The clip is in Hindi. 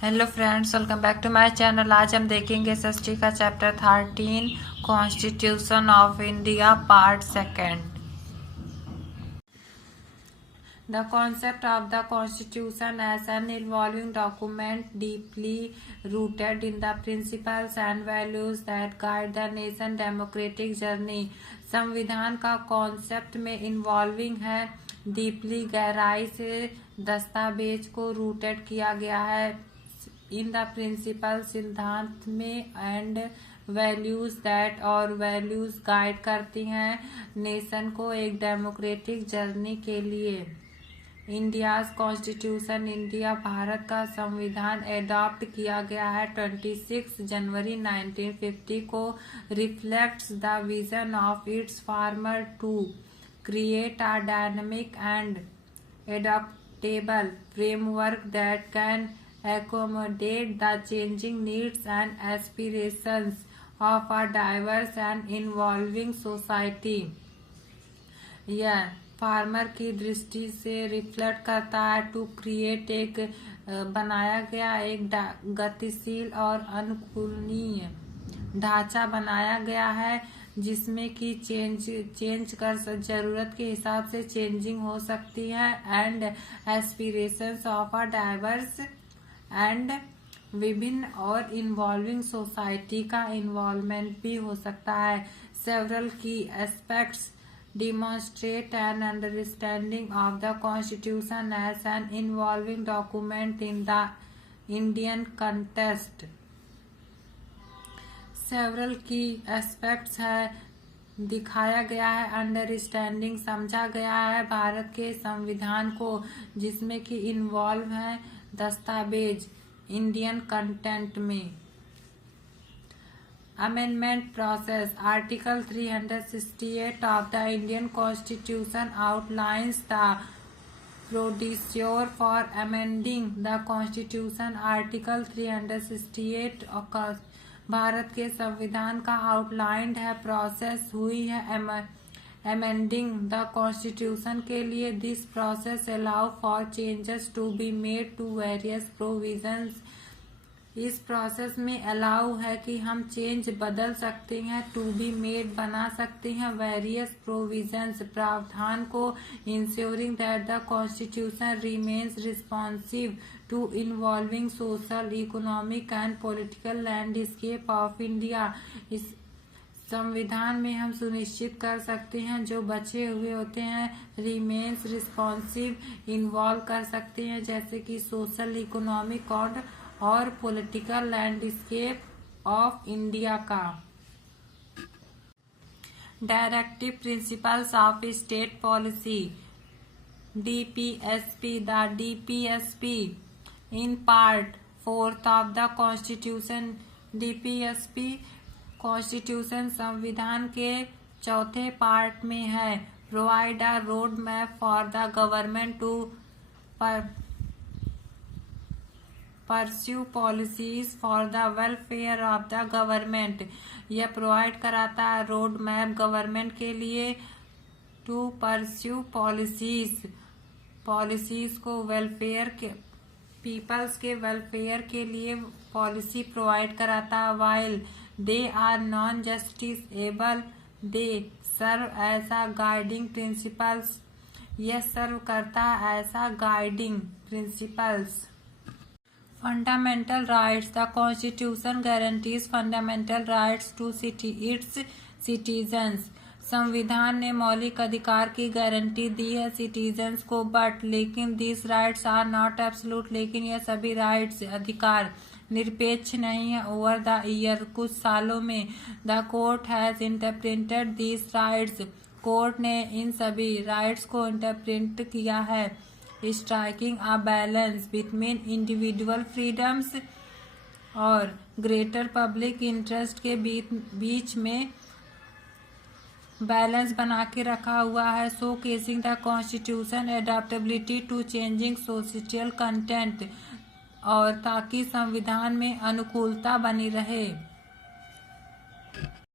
Hello friends, welcome back to my channel. आज हम देखेंगे एसएसटी का chapter 13 constitution of India part second. The concept of the constitution as an evolving document deeply rooted in the principles and values that guide the nation democratic journey. संविधान का कॉन्सेप्ट में इन्वॉल्विंग है, डीपली गहराई से दस्तावेज को रूटेड किया गया है इन द प्रिंसिपल सिद्धांत में, एंड वैल्यूज दैट और वैल्यूज गाइड करती हैं नेशन को एक डेमोक्रेटिक जर्नी के लिए। इंडियाज कॉन्स्टिट्यूशन, इंडिया भारत का संविधान एडॉप्ट किया गया है 26 जनवरी 1950 को, reflects the vision of its framer to create a dynamic and adaptable framework that can accommodate the changing needs and aspirations of a diverse and evolving society। यह फार्मर की दृष्टि से रिफ्लेक्ट करता है। टू क्रिएट एक बनाया गया एक गतिशील और अनुकूलनीय ढांचा बनाया गया है जिसमें कि चेंज कर जरूरत के हिसाब से चेंजिंग हो सकती है, and aspirations of a diverse and विभिन्न और इन्वॉल्विंग सोसाइटी का इन्वॉल्वमेंट भी हो सकता है। सेवरल की aspects demonstrate an understanding of the constitution as an involving document in the Indian context। Several की एस्पेक्ट्स है, दिखाया गया है, अंडरस्टैंडिंग समझा गया है भारत के संविधान को, जिसमें कि इन्वॉल्व है दस्तावेज इंडियन कंटेंट में। Amendment process, article 368 of the Indian constitution outlines the procedure for amending the constitution. Article 368 Bharat के संविधान का आउटलाइंड है, प्रोसेस हुई है amending the constitution के लिए। this process allow for changes to be made to various provisions। इस प्रोसेस में अलाउ है कि हम चेंज बदल सकते हैं, टू बी मेड बना सकते हैं, वेरियस प्रोविजंस प्रावधान को, ensuring that the constitution remains responsive to involving social, economic and political landscape of India. इस संविधान में हम सुनिश्चित कर सकते हैं जो बचे हुए होते हैं, रिमेन्स रिस्पॉन्सिव, इन्वॉल्व कर सकते हैं जैसे कि सोशल, इकोनॉमिक और पॉलिटिकल लैंडस्केप ऑफ इंडिया का। Directive principles of state policy, DPSP. The DPSP in part 4 of the constitution. DPSP constitution संविधान के चौथे पार्ट में है। Provide a road map for the government to pursue policies for the welfare of the government. यह प्रोवाइड कराता है रोड मैप गवर्नमेंट के लिए टू परस्यू पॉलिसीज को वेलफेयर के, पीपल्स के वेलफेयर के लिए पॉलिसी प्रोवाइड कराता है। While they are non justiciable they serve as a guiding principles. यह सर्व करता है ऐसा guiding principles. Fundamental rights, the constitution guarantees fundamental rights to its citizens. संविधान ने मौलिक अधिकार की गारंटी दी है सिटीजन्स को, बट लेकिन this rights are not absolute. लेकिन यह सभी राइट्स अधिकार निरपेक्ष नहीं है। ओवर द ईयर, कुछ सालों में, the court has interpreted this rights. Court ने इन सभी राइट्स को इंटरप्रेट किया है, striking a balance between individual freedoms और ग्रेटर पब्लिक इंटरेस्ट के बीच में बैलेंस बना के रखा हुआ है। Showcasing the constitution adaptability to changing social content, और ताकि संविधान में अनुकूलता बनी रहे।